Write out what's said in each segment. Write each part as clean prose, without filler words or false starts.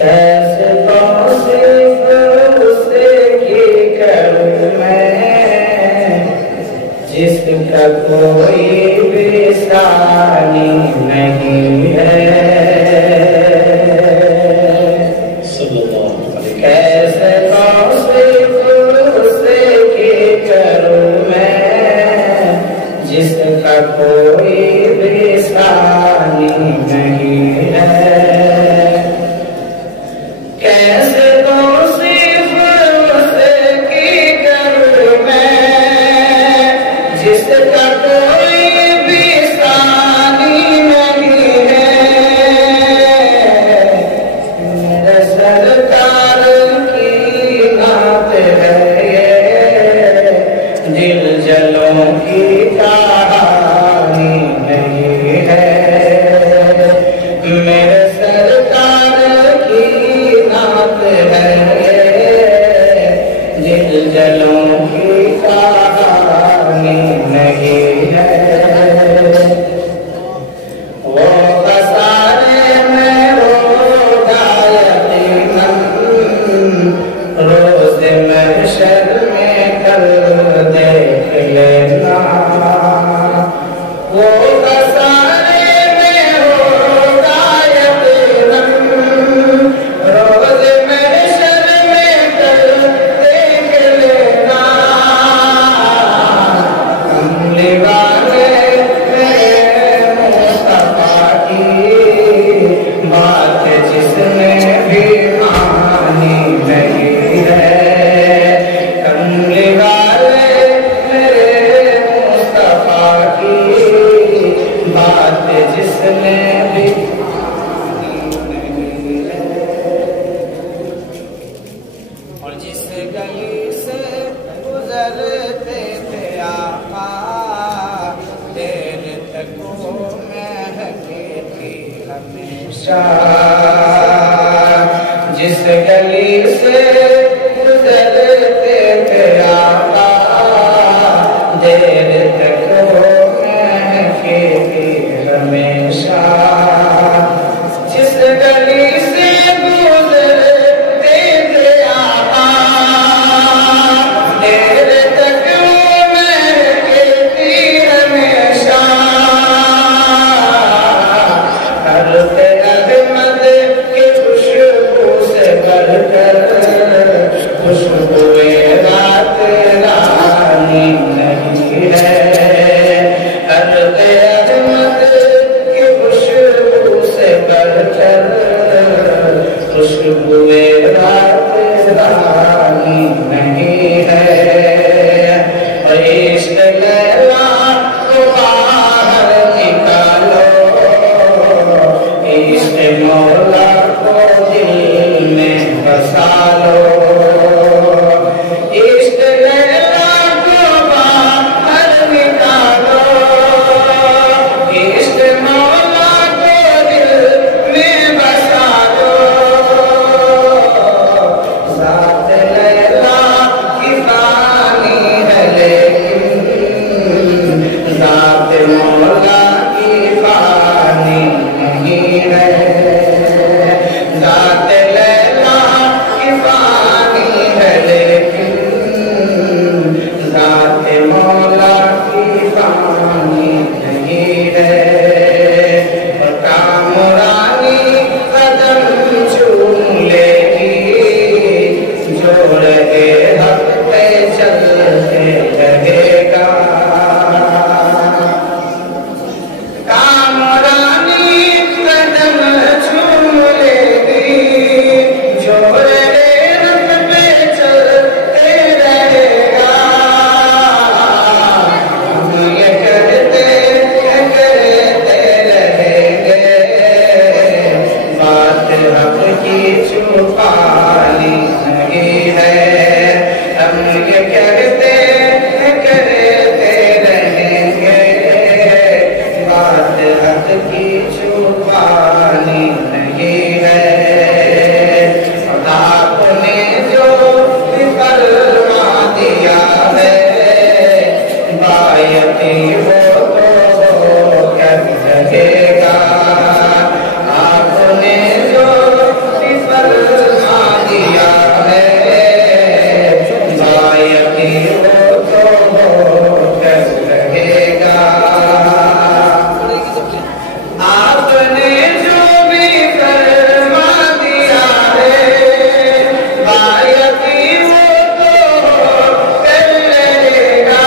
कैसे तौसीफ उसकी करूं मैं जिसका कोई भी सानी नहीं है। कैसे तौसीफ उसकी करूं मैं जिसका कोई भी सानी नहीं है। कैसे तौसीफ उसकी करूं मैं जिसका कोई भी सानी नहीं है। मेरे सरकार की नात है ये दिल जलों की कहानी नहीं है। मेरे सरकार की नात है दिल जलों की कहानी नहीं है। वो खसारे में होगा यकीनन रोज़ महशर में कल देख लेना। वो खसारे में होगा यकीनन रोज़ महशर में कल देख लेना। कमली वाले मेरे मुस्तफा की बात जिसने भी मानी नहीं है। कमली वाले मेरे मुस्तफा की बात जिसने भी मानी नहीं है। और जिस गली से गुजरते थे आका देर तक वो महके थी हमेशा। जिस गली से गुजरते थे आका देर तक वो महके थी हमेशा। जिस गली से गुजरते थे आका देर तक वो महके थी हमेशा। हज़रत अहमद की खुशबू से बढ़कर खुशबुए रात रानी नहीं है। हज़रत अहमद की खुशबू हद की छुपानी नहीं है। आपने जो फरमा दिया है बायती वो तो कर सकेगा। आपने जो फरमा दिया है बायती वो तो कर सकेगा। आपने जो भी फरमा दिया है बायती वो तो कर लेगा।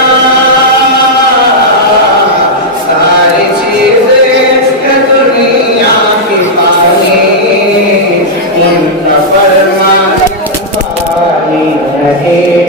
सारी चीजें दुनिया की पानी उनका फरमान पानी नहीं